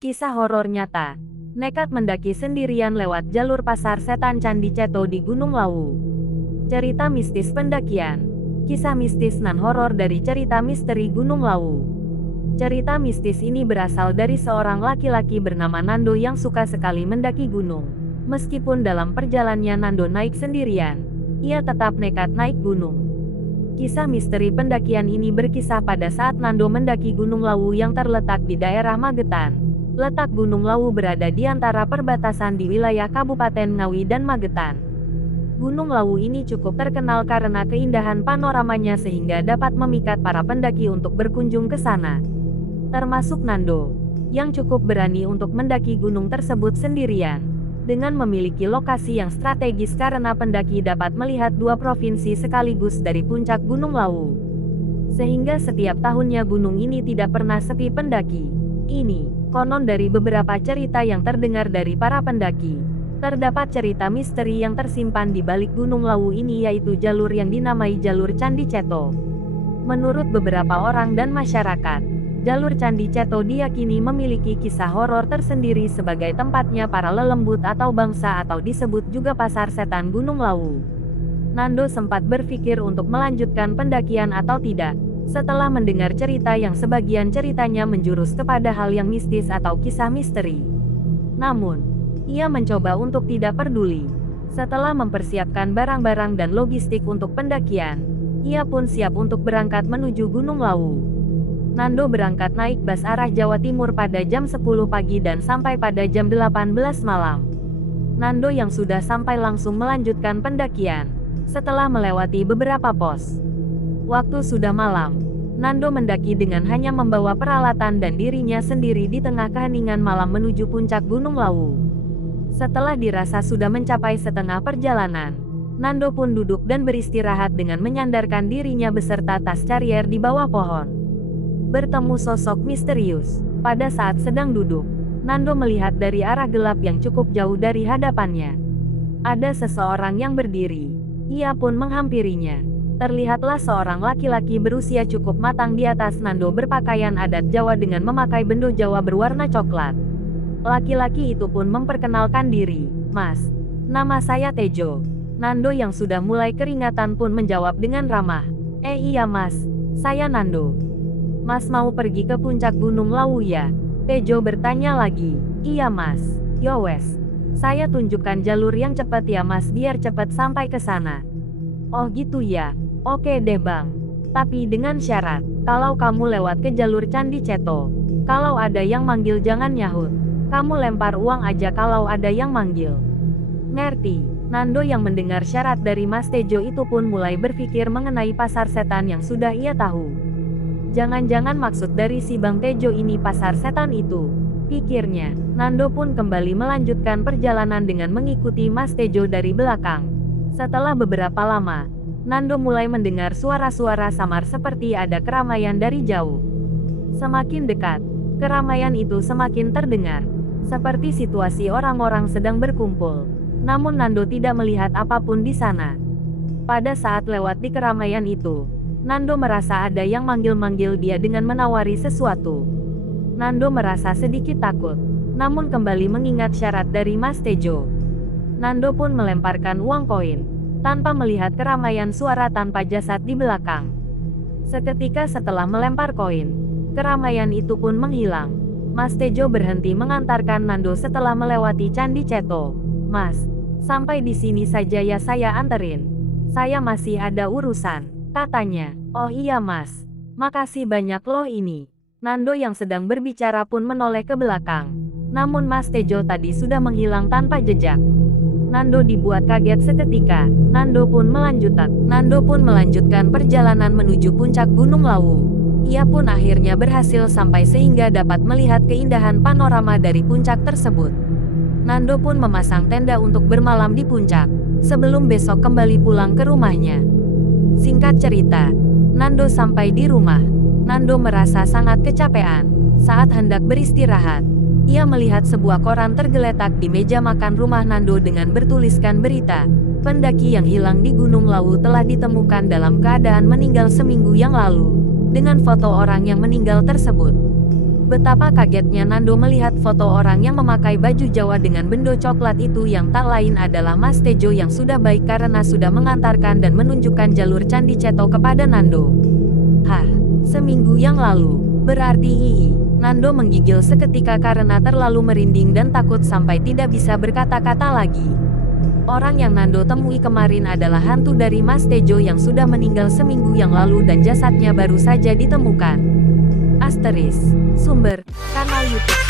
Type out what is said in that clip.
Kisah horor nyata. Nekat mendaki sendirian lewat jalur pasar setan Candi Ceto di Gunung Lawu. Cerita mistis pendakian. Kisah mistis nan horor dari cerita misteri Gunung Lawu. Cerita mistis ini berasal dari seorang laki-laki bernama Nando yang suka sekali mendaki gunung. Meskipun dalam perjalanannya Nando naik sendirian, ia tetap nekat naik gunung. Kisah misteri pendakian ini berkisah pada saat Nando mendaki Gunung Lawu yang terletak di daerah Magetan. Letak Gunung Lawu berada di antara perbatasan di wilayah Kabupaten Ngawi dan Magetan. Gunung Lawu ini cukup terkenal karena keindahan panoramanya sehingga dapat memikat para pendaki untuk berkunjung ke sana. Termasuk Nando, yang cukup berani untuk mendaki gunung tersebut sendirian. Dengan memiliki lokasi yang strategis karena pendaki dapat melihat dua provinsi sekaligus dari puncak Gunung Lawu. Sehingga setiap tahunnya gunung ini tidak pernah sepi pendaki. Ini, konon dari beberapa cerita yang terdengar dari para pendaki. Terdapat cerita misteri yang tersimpan di balik Gunung Lawu ini yaitu jalur yang dinamai Jalur Candi Ceto. Menurut beberapa orang dan masyarakat, Jalur Candi Ceto diyakini memiliki kisah horor tersendiri sebagai tempatnya para lelembut atau bangsa atau disebut juga pasar setan Gunung Lawu. Nando sempat berpikir untuk melanjutkan pendakian atau tidak, setelah mendengar cerita yang sebagian ceritanya menjurus kepada hal yang mistis atau kisah misteri. Namun, ia mencoba untuk tidak peduli. Setelah mempersiapkan barang-barang dan logistik untuk pendakian, ia pun siap untuk berangkat menuju Gunung Lawu. Nando berangkat naik bus arah Jawa Timur pada jam 10 pagi dan sampai pada jam 18 malam. Nando yang sudah sampai langsung melanjutkan pendakian, setelah melewati beberapa pos. Waktu sudah malam, Nando mendaki dengan hanya membawa peralatan dan dirinya sendiri di tengah keheningan malam menuju puncak Gunung Lawu. Setelah dirasa sudah mencapai setengah perjalanan, Nando pun duduk dan beristirahat dengan menyandarkan dirinya beserta tas carrier di bawah pohon. Bertemu sosok misterius. Pada saat sedang duduk, Nando melihat dari arah gelap yang cukup jauh dari hadapannya. Ada seseorang yang berdiri. Ia pun menghampirinya. Terlihatlah seorang laki-laki berusia cukup matang di atas Nando berpakaian adat Jawa dengan memakai bendo Jawa berwarna coklat. Laki-laki itu pun memperkenalkan diri. "Mas, nama saya Tejo." Nando yang sudah mulai keringatan pun menjawab dengan ramah. Iya mas, saya Nando." "Mas mau pergi ke puncak Gunung Lawu ya?" Tejo bertanya lagi. "Iya mas." "Yowes, saya tunjukkan jalur yang cepat ya mas biar cepat sampai ke sana." "Oh gitu ya. Oke deh bang. Tapi dengan syarat, kalau kamu lewat ke jalur Candi Ceto, kalau ada yang manggil jangan nyahut. Kamu lempar uang aja kalau ada yang manggil." "Ngerti." Nando yang mendengar syarat dari Mas Tejo itu pun mulai berpikir mengenai pasar setan yang sudah ia tahu. Jangan-jangan maksud dari si Bang Tejo ini pasar setan itu, pikirnya. Nando pun kembali melanjutkan perjalanan dengan mengikuti Mas Tejo dari belakang. Setelah beberapa lama, Nando mulai mendengar suara-suara samar seperti ada keramaian dari jauh. Semakin dekat, keramaian itu semakin terdengar, seperti situasi orang-orang sedang berkumpul. Namun Nando tidak melihat apapun di sana. Pada saat lewat di keramaian itu, Nando merasa ada yang manggil-manggil dia dengan menawari sesuatu. Nando merasa sedikit takut, namun kembali mengingat syarat dari Mas Tejo. Nando pun melemparkan uang koin, tanpa melihat keramaian suara tanpa jasad di belakang. Seketika setelah melempar koin, keramaian itu pun menghilang. Mas Tejo berhenti mengantarkan Nando setelah melewati Candi Ceto. "Mas, sampai di sini saja ya saya anterin. Saya masih ada urusan," katanya. "Oh iya mas, makasih banyak loh ini." Nando yang sedang berbicara pun menoleh ke belakang. Namun Mas Tejo tadi sudah menghilang tanpa jejak. Nando dibuat kaget seketika. Nando pun melanjutkan perjalanan menuju puncak Gunung Lawu. Ia pun akhirnya berhasil sampai sehingga dapat melihat keindahan panorama dari puncak tersebut. Nando pun memasang tenda untuk bermalam di puncak, sebelum besok kembali pulang ke rumahnya. Singkat cerita, Nando sampai di rumah. Nando merasa sangat kecapean. Saat hendak beristirahat, ia melihat sebuah koran tergeletak di meja makan rumah Nando dengan bertuliskan berita, "Pendaki yang hilang di Gunung Lawu telah ditemukan dalam keadaan meninggal seminggu yang lalu," dengan foto orang yang meninggal tersebut. Betapa kagetnya Nando melihat foto orang yang memakai baju Jawa dengan bendo coklat itu yang tak lain adalah Mas Tejo yang sudah baik karena sudah mengantarkan dan menunjukkan jalur Candi Ceto kepada Nando. Hah, seminggu yang lalu, berarti hihi. Nando menggigil seketika karena terlalu merinding dan takut sampai tidak bisa berkata-kata lagi. Orang yang Nando temui kemarin adalah hantu dari Mas Tejo yang sudah meninggal seminggu yang lalu dan jasadnya baru saja ditemukan. Sumber, kanal YouTube